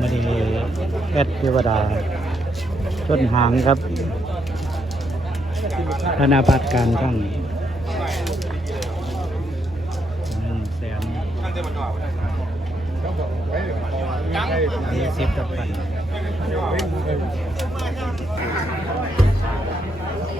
มาดีแอดเทวดาต้นหางครับธนาพัฒการทั้งหนึ่งแสนยี่สิบกับัน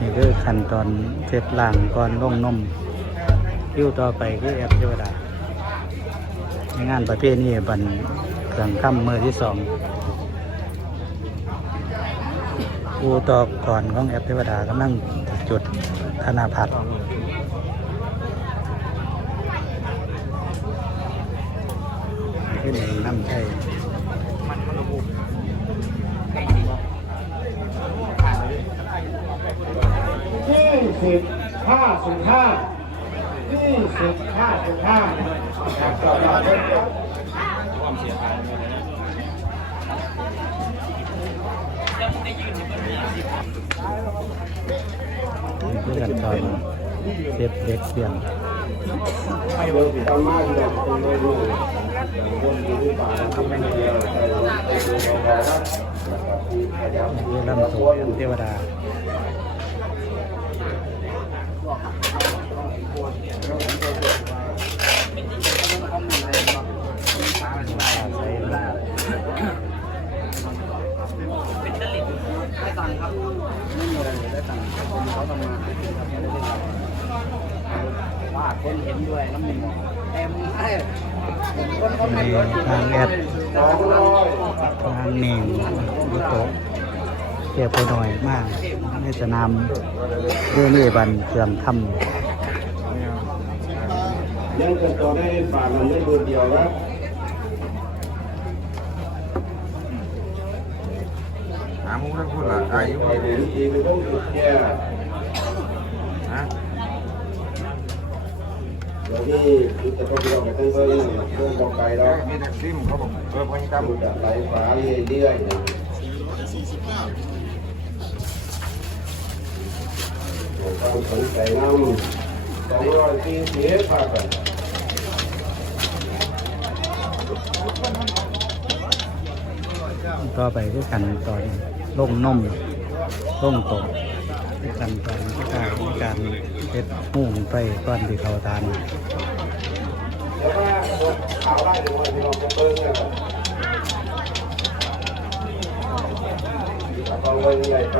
นี่คือขั้นตอนเสร็จล่างก่อนลงนมคิวต่อไปคือแอดเทวดาในงานประเภทนี้บัน เครื่องค่ำมือที่สองผู้ตอก่อนของแอปเทวดากำลังจุดธนาพัฒน์ขึ้นน้ำใช่ยี่สิบห้าสิบห้ายี่สิบห้าสิบห้าครับต่อมาเรื่อย เพื่อนตอนเด็บเด็กเสียงนตามมาอยู่ตรงนี้ดูวนอยู่ที่ป่าที่ไม่เดียวไปดูเราครับพยายามคือลำตัวแอปเท ว่าคนเห็นด้วยน้ำมันเต็มให้คนคนในไม่รู้ทางแอดทางเน่งยุโตเก็บไปหน่อยมากในสนามเรื่องนี้บันเครื่องทำยังเกิดตัวได้ป่ามันไม่เบอร์เดียวนะหามุกได้พูดละอายุไปเห็นทีมันต้องถูกแก่ ฮะ เดี๋ยวนี้คือจะต้องไปลองไปเพิ่มเพิ่มบอกไกลแล้วมีแท็กซี่มเขาบอกเออพอยิ่งดูจำจากไหลฟ้าเรื่อยๆเนี่ยความสนใจน้ำสองร้อยสี่สิบพันำต่อไปคือกันตอนลงนมลงตก คือกันตอนการการเฮ็ดหุ่งไปก้อนที่เขาทานแล้วก็ข่าวไล่ดูว่าพี่น้องจะเบิ้งเนี่ยต้องเบิ้งใหญ่ไป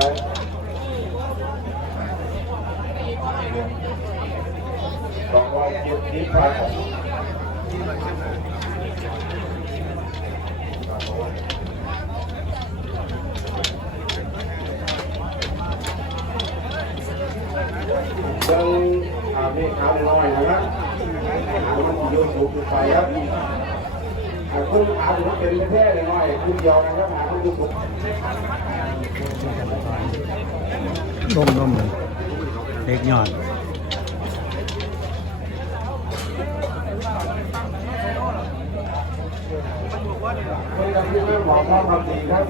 สองร้อยเจ็ดสิบพั นยังอาบนี่ขาวน้อยนะครับอาบมันโยนสูงขึ้นไปครับอาคุณอาบมันเป็นแค่น้อยคุณเดียวนะครับอาคุณดูสูงลงนมเล็กหย่อนคนกับที่ไม่หมอความความดีครับ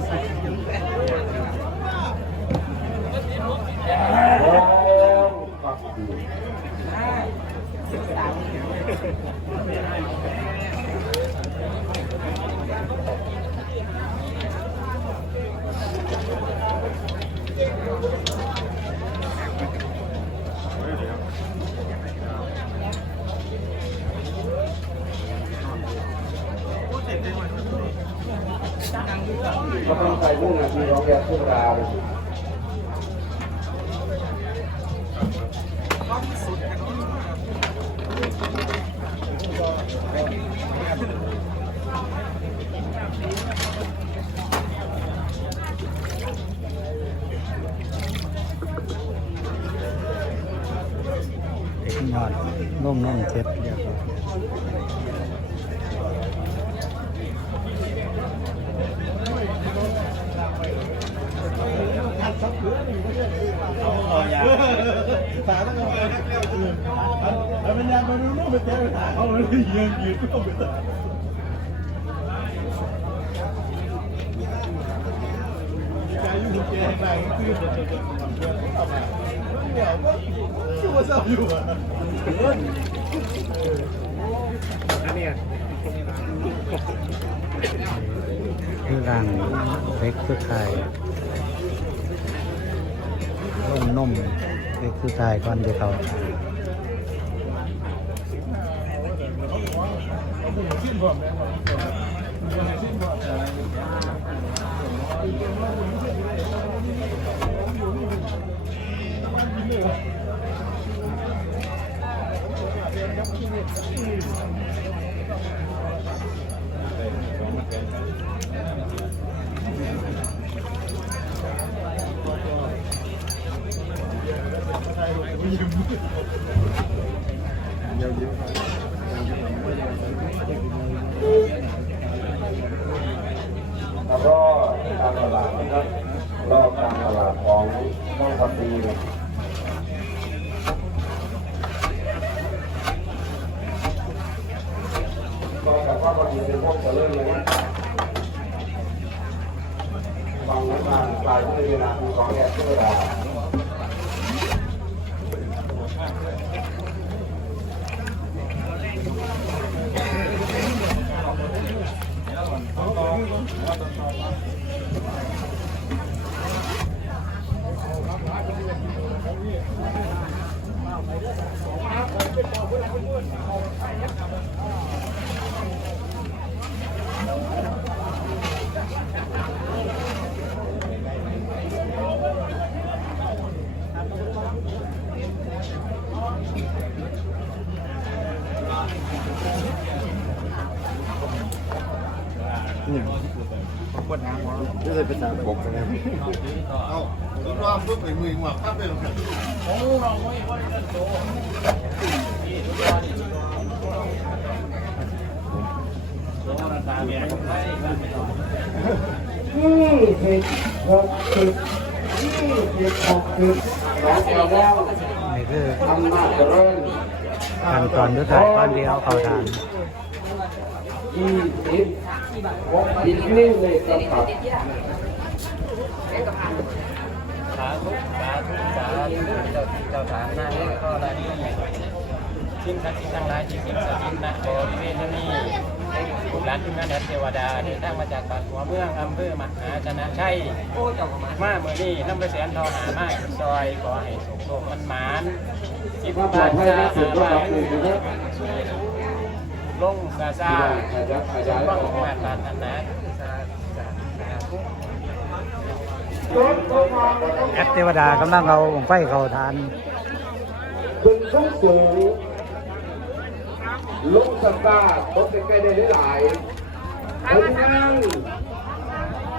โอ้ครับดี ก็ต้องใส่มุ่งนาทีร้องแย่ทุกเราว เล็กหย่อนลงนมเสร็จเรียบร้อย ตาต้องเอาไปนักเลี้ยวอื่นเอาเป็นยางไปดูนู่นไปเจอตาเขาเลยยืนยืนก็ไปตาใจยุ่งแกไหนคือเด็ดเด็ดเด็ดเอามาเดี๋ยวก็ชัวร์เศร้าอยู่อะเคือร่างเล็กคือไข่ล่มนม ล็กคือไข่ก่อนที่เขา แล้วก็การตลาดนะครับรอบการตลาดของน้องพับปีเนี่ยก็แบบว่าบางทีเป็นพวกจะเริ่มเลยนะบางนั้นมาปลายที่เวลาคือของแยกเวลา เอารถรอบรถไปมือหมากภาพเป็นของยี่สิบหกสิบยี่สิบหกสิบน้องแก้วแล้วนี่คืออำนาจเจริญขั้นตอนสุดท้ายก่อนที่เขาเข้าทานยี่สิบ หกสิบนี่เลยครับครับสาธุสาธุสาธุเจ้าที่เจ้าทางหน้าเล็กก็ได้สิ่งศักดิ์สิทธิ์ทั้งหลายที่สิ่งศักดิ์สิทธิ์ณบริเวณนี้ลูกหลานที่มาแดนเทวดาที่ตั้งมาจากบานหัวเมืองอำเภอมหาชนะชัยมาเมื่อนี้น้ำไปแสนทองหามากซอยขอให้สุขโลกมันหมานสิบถ้าปลบาทภัยจะนะสุดก็หารับหนึ่งนะครับ ลงซาซาขยับขยางออกมาตาธนาซาแล้วก็แอปเทวดากำลังเอาไฟเขาทานขึ้นสูงสูงลุงสตาร์ทรถใกล้ๆได้หลายๆคนนั่ง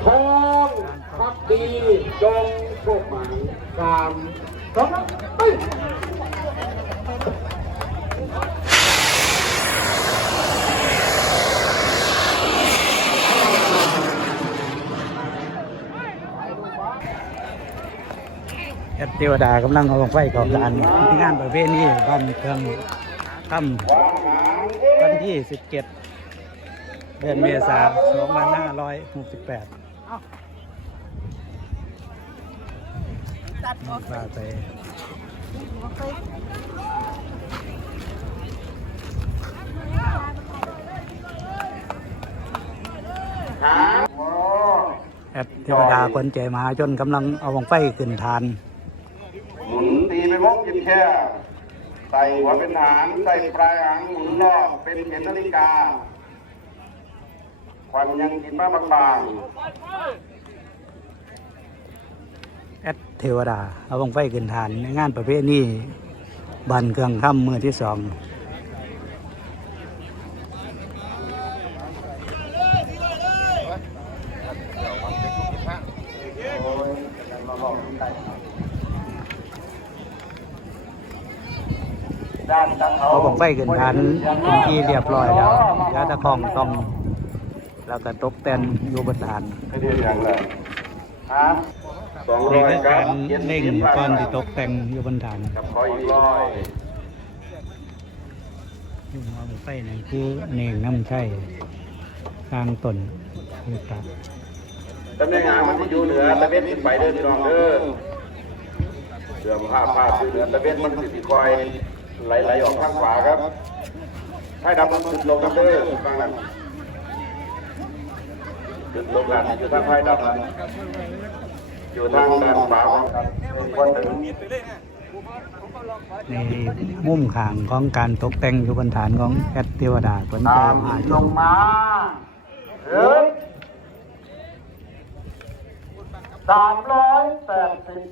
ทองพักดีจงโชคหมายตามสองไป แอปเทวดากำลังเอาของไฟเข้าทานงานประเภทนี้บ้านเครื่องค่ำวันที่ 17 เดือนเมษายน2568ว่าไปโอ้แอปเทวดาคนใจมหาชนกำลังเอาของไฟขึ้นทานหมุนตี เป็นวงกินแค่ใส่หัวเป็นหางใส่ปลายหางหมุนรอบเป็นเข็มนาฬิกาควันยังกินมาบางแอดเทวดา เอาบังไฟขึ้นทานในงานประเภทนี้บันเครื่องค่ำมือที่สอง ๆด้านตะเขา เอาของ ไฟขึ้นทานเป็นที่เรียบร้อยแล้วยาตะคองต้อง แล้วก็ตกแต่งอยู่บนฐานไม่ได้อย่างไรฮะสองร้นี่อยคือครักาบรเล่งก่อนที่ตกแต่งอยู่บนฐานกับขออีกร้อยยุ่งเอาไฟนี่คือเน่งน้ำใช่กลางต้นคือตัดตำแหน่งงานมันที่อยู่เหนือตะเบ็ดขึ้นไปเดินรองเด้อเสื่อมผ้าผ้าคือเหนือตะเบ็ดมันสิคอย ไหลๆออกข้างขวาครับให้ดำมันสุดลงครับเด้อข้างนั้นลูกหลานอยู่ทางภายดำอยู่ทางด้านขวาของครับเป็นคนถึงในมุมข้างของการตกแต่งอยู่บนฐานของแอดเทวดาขวัญใจตามมหาชลนงมาเฮ้ยสามร้อยแปดสิบ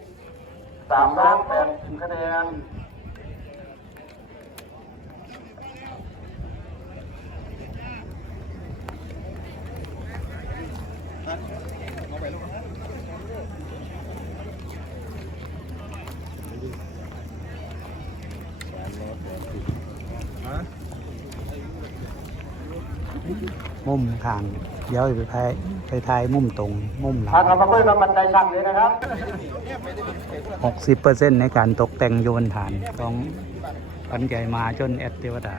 สามร้อยแปดสิบคะแนน มุมข้าง เดี๋ยวไปถ่ายไปถ่ายมุมตรง มุมหลัทางงเราก็ไม่ต้องบันไดชันเลยนะครับหกสิบเปอร์เซ็นต์ในการตกแต่งโยบนฐานของปันใจมาจนแอดเทวดา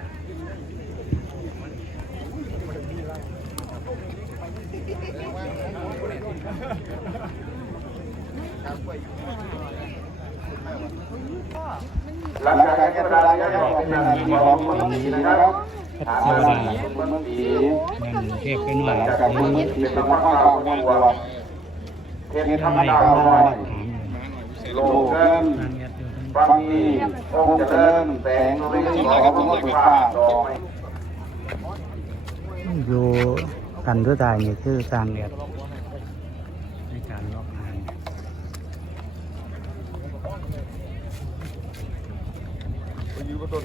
หลังจากที่เราได้ออกเป็นนาทีของคนนี้นะครับ แอดเทวดามันเทพไปหน่อยจากใช้เมืองศรีเป็นมะพร้าวของวัวเทพธรรมไม่ดาเข้าลมาอยโลเกินนางแอดอยู่ทั้งบางทีองค์เจริญแสงริยของพระพุทธเจ้าดอกไม้อยู่กันทุกทายนี่คือสร้างแอดในการล็อกหางอยู่กับต้น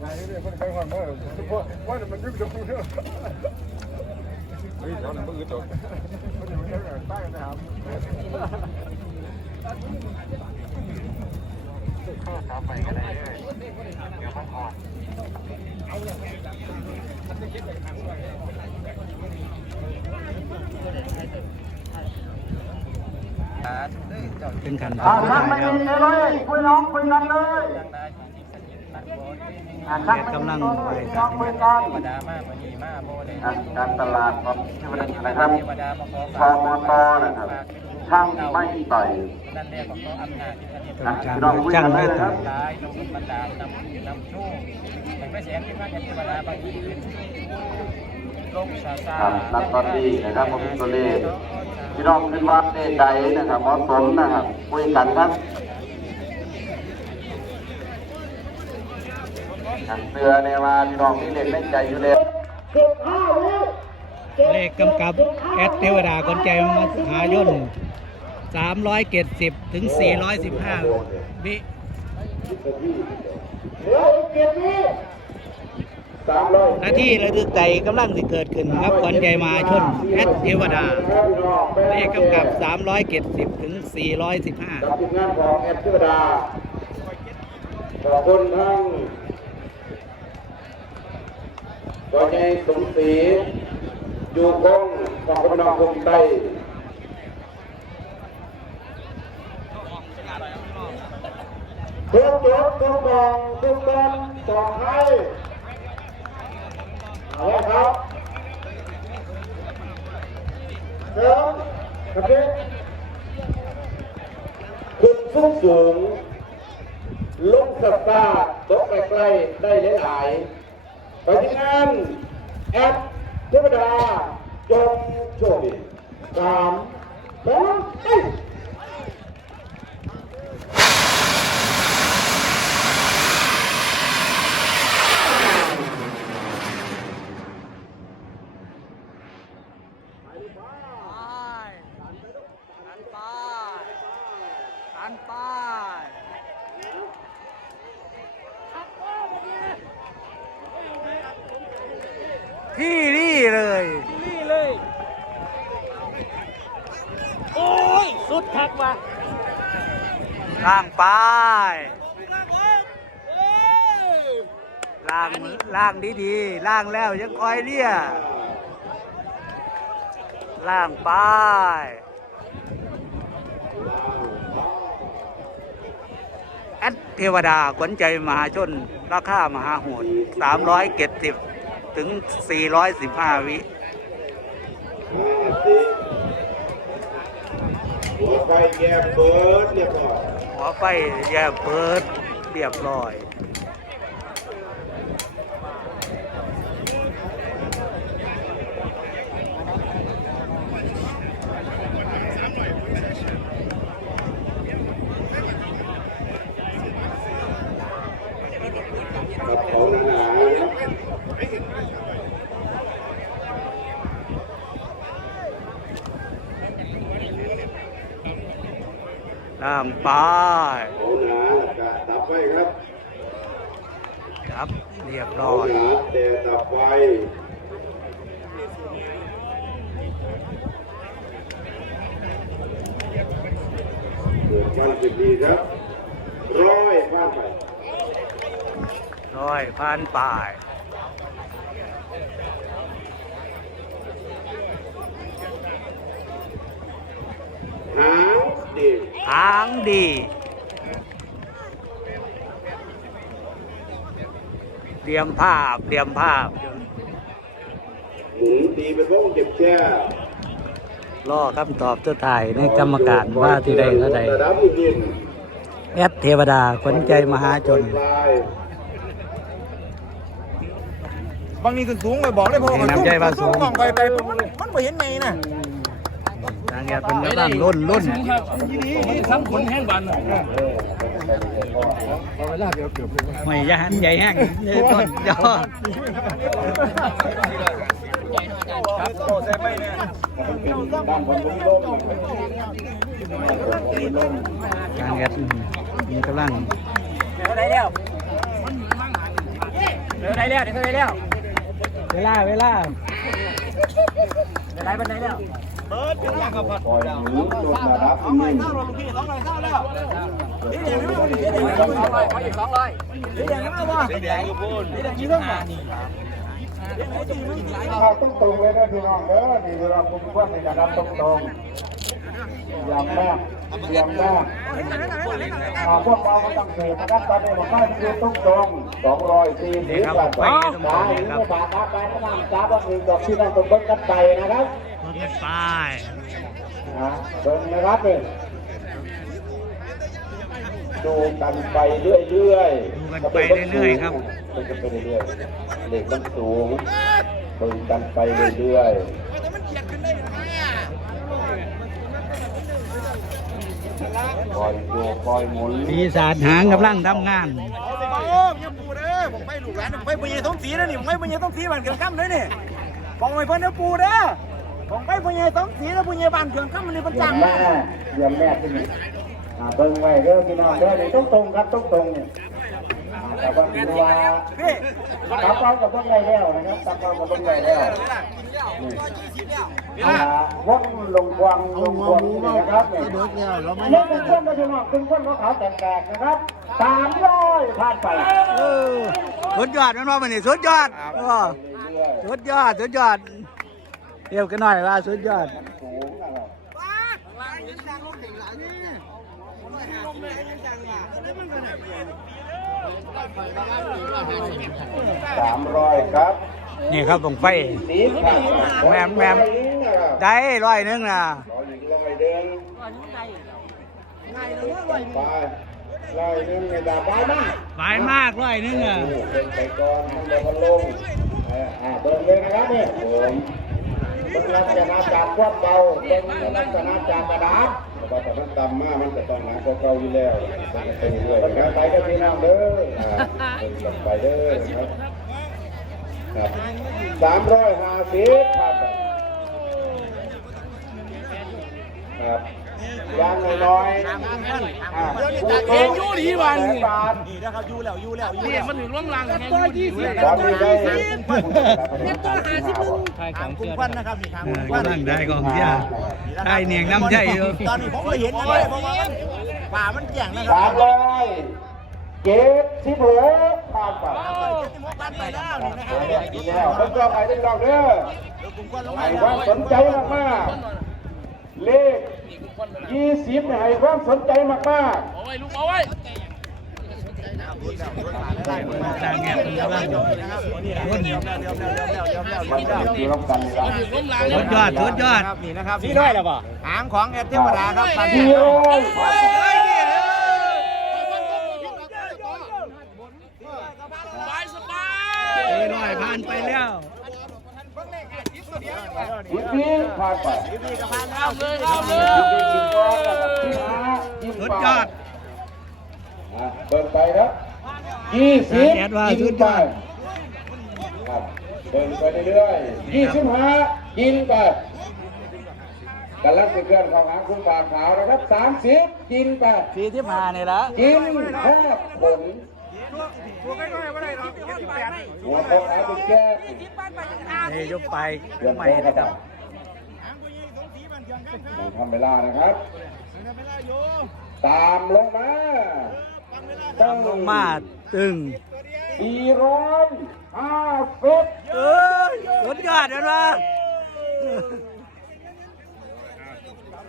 เนี่ยมันใครความว่าว่ามันดึงจะพูดเฮ้ยเดี๋ยวมันอึดตัวมันจะมันจะใต้นะครับเป็นการอ่าทำท่านไม่แล้วมีเลยคุยน้องคุยกันเลย อ่าท่านแอดกำลังไปคุยน้กัอนงคุยกันเทวดามาวันนี้มาโบเลยการตลาดของที่วันนี้นะครับเทวดามาขอพอมตนะครับช่างไม่ต่อยนั่นเรียกของเขาอำนาจที่ท่านอะพี่น้องคุยกันเลยนะครับร้ายลงบรรดาลนำนำโชคแต่ไม่แสงที่พระเทวดาบางทีเป็นโลกชาซาครับนักตอนนี้นะครับผมตัวเลขพี่น้องขึ้นวัดเลขใดนะครับเหมาะสมนะครับคุยกันครับอะ เสือเนี่าพี่น้องมีเลขในใจอยู่เลยเลขกำกับแอดเทวดาคนใจมหายนสามร้อยเจ็ดสิบถึงสี่ร้อยสิบห้าวิหน้าที่ระทึกใจกำลังสิเกิดขึ้นครับขวัญใจมาชนแอดเทวดา เลขกำกับสามร้อยเจ็ดสิบถึงสี่ร้อยสิบห้ากับทีมงานของแอดเทวดาขอบคุณทั้ง ตัวใหญ่สมศรีอยู่คงของพี่น้องคงใต้ทุกจุดทุกมองทุกคนส่งให้เอาละครับเริ่มครับพี่คุณสูงสูงลงสตาร์ตกใกลๆได้หลายๆ ไปที่งานแอปเทวดาจงโชคดีสามสองหนึ่ง ที่นี่เลย นี่เลย โอ้ย สุดทักว่ะ ล่างไปล่างล่างดีๆล่างแล้วยังคอยเรียล่างไปแอดเทวดาขวัญใจมหาชน ราคามหาโหด370ถึง415วิหัวไฟแก้เบิร์ดเรียบร้อย หัวไฟแย่เปิดเรียบร้อย ตามไปโอ้หนาแล้วก็ดับไฟครับครับเรียบโอ้ร้อยหนาแต่ดับไฟเกิดวันสิบดีครับร้อยผ่านไปร้อยพันปลายหางดี หางดีเตรียมภาพเตรียมภาพหมุนตีเป็นวงเก็บแช่รอคำตอบตัวถ่ายในกรรมการว่าที่ใดเท่าใดระดับดินแอดเทวดาขวัญใจมหาชนลายบางนี้ขึ้นสูงไปบอกได้พอนี่น้ำใจบ้านสูงมองไปไปมันมันไม่เห็นไงน่ะทางแอดเป็นกำลังรุ่นรุ่นนี่ทำคนแห้งบันไม่ยหันใหญ่แห้งเลยต้นยอดทางแอดมีกำลังเดี๋ยวได้แล้วเดี๋ยวได้แล้วเดี๋ยวได้แล้วเวลาเวลาเดี๋ยวได้บันไดแล้ว ปล่อยหมุนลดระดับดินสองร้อยขออีกสองร้อยเข้าตรงตรงเลยนะพี่น้องเด้อนี่เราคุมควันในระดับตรงตรงๆอย่างแรกอย่างแรกอ่พวกเราก็ต้องเสียนะครับตอนนี้ผมว่าคือตรงตรงสองร้อยสี่สิบาทไปตรงตรงครับบาทครับไปนะครับจ้าบางทีดอกที่นั่งตรงบนกันไปนะครับ รถไปนะเบิ่งนะครับนี่ดูกันไปเรื่อยๆดูกันไปเรื่อยๆครับดูกันไปเรื่อยๆเหล็กมันสูงดูกันไปเรื่อยๆคอยดูคอยหมุนปีศาจหางกำลังทำงานโอ้ยยังปูเด้อผมไปลูกหลานผมไปปุญญต้องสีนะนี่ผมไปปุญญต้องสีบ้านเกิดข้ามเลยนี่บอกไว้เพิ่นเด้อปูเด้อ ผมไปปุญญต้องสีแล้วปุญญบ้านเกิดข้ามมันนี่เพิ่นเยี่จ้ายงมมาแม่เยี่ยมแม่ที่นี่อ่าเบิ่งไว้เด้อพี่น้องเด้อนี่ต้องตรงครับต้องตรงนี่อ่าแต่ว่าคือว่าพี่ตับเอากับเบิ่งได้แล้วนะครับตับเอากับเบิ่งได้แล้วอ่าวงลงวังลงวังนี่นะครับนี่เบิกแล้วเราไม่เล่นเป็นคนไม่ใช่หรอกเป็นคนขาวๆแตกๆนะครับสามร้อยผ่านไปเออสุดยอดแมันว่ามันนี่สุดยอดเออเรื่อยสุดยอดสุดยอด เทียบกันหน่อยว่าสุดยอดๆสูงนะครับสามร้อยครับ นี่ครับตรงไฟสีขาวแหม่มแหม่มได้ร้อยหนึงนะขออีกร้อยเดินไปร้อยหนึงในดาบไปมากหมายมากร้อยหนึงอะเป็นไปก่อนมันจะพันลงเอ่ออ่าเบิ่งเลยนะครับเนี่ยผม เบิ่งลักษณะจากความเบาเป็นลักษณะจากกระดาษแต่ว่าถ้ามันต่ำมากมันจะต้องหนักกว่าเก่าอยู่แล้วเป็นเรื่อยๆนะไปก็พี่น้องเด้ออ่าเป็นกันไปเด้อครับครับสามร้อยห้าสิบครับครับ ยางน้อยๆอ่าเองอยู่ดีวันแสนบาทนี่นะครับอยู่แล้วอยู่แล้วอยู่นี่แล้วมันถึงล้มลังแห้งอยู่ดีตอนนี้ได้ใช่ขทาองงกุ้เชื่งอควันนะครับนี่ทางเอกุ้องควันกำลังได้กองเสียได้เนียงน้ำใจอยู่ตอนนี้ผมก็เห็นนะเลยเพราะว่ามันป่ามันแก่งนะครัสามร้อยเจ็ดสิบหกผ่านไปที่มบ้านไปแล้วนี่นะครับดีแล้วเพิ่งก็ไปได้ดอกเด้อกุ้งควันลงให้มาความสนใจมากๆเลข ยี่สิบให้ความสนใจมากเอาไว้ลูกเอาไว้ทางแอบกำลังรุ่นๆมันจะอยู่ร่วมกันนี่ละล้มลังสุดยอดสุดยอดนี่นะครับนี่ได้แล้วป่ะหางของแอดเทวดาครับตามสี่ที่ร้อยผ่านไป สบายสบา เออร้อยผ่านไปแล้ว ยี่สิบผ่านไปเอาเลยเอาเลยยี่สิบก่อนแล้วก็ที่ห้ายี่สิบสุดยอดเดินไปครับยี่สิบยี่สิบไปเดินไปเรื่อยๆยี่สิบห้ายิงไปกำลังจะเคลื่อนเข้าหาคุณป่าขาวนะครับสามสิบกินไปสี่ที่มาเนี่ยละกินแทบผลตัวใกล้ๆไม่ได้หรอกเจ็ดสิบแปดหัวของอาบุแก้นี่ยกไปเดือนใหม่โตครับ ครับทำเวลานะครับ ตามลงมาตามลงมาตึงสี่ร้อยห้าสิบเอ้ยสุดยอดเลยวะ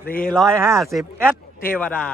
450เอสเทวดา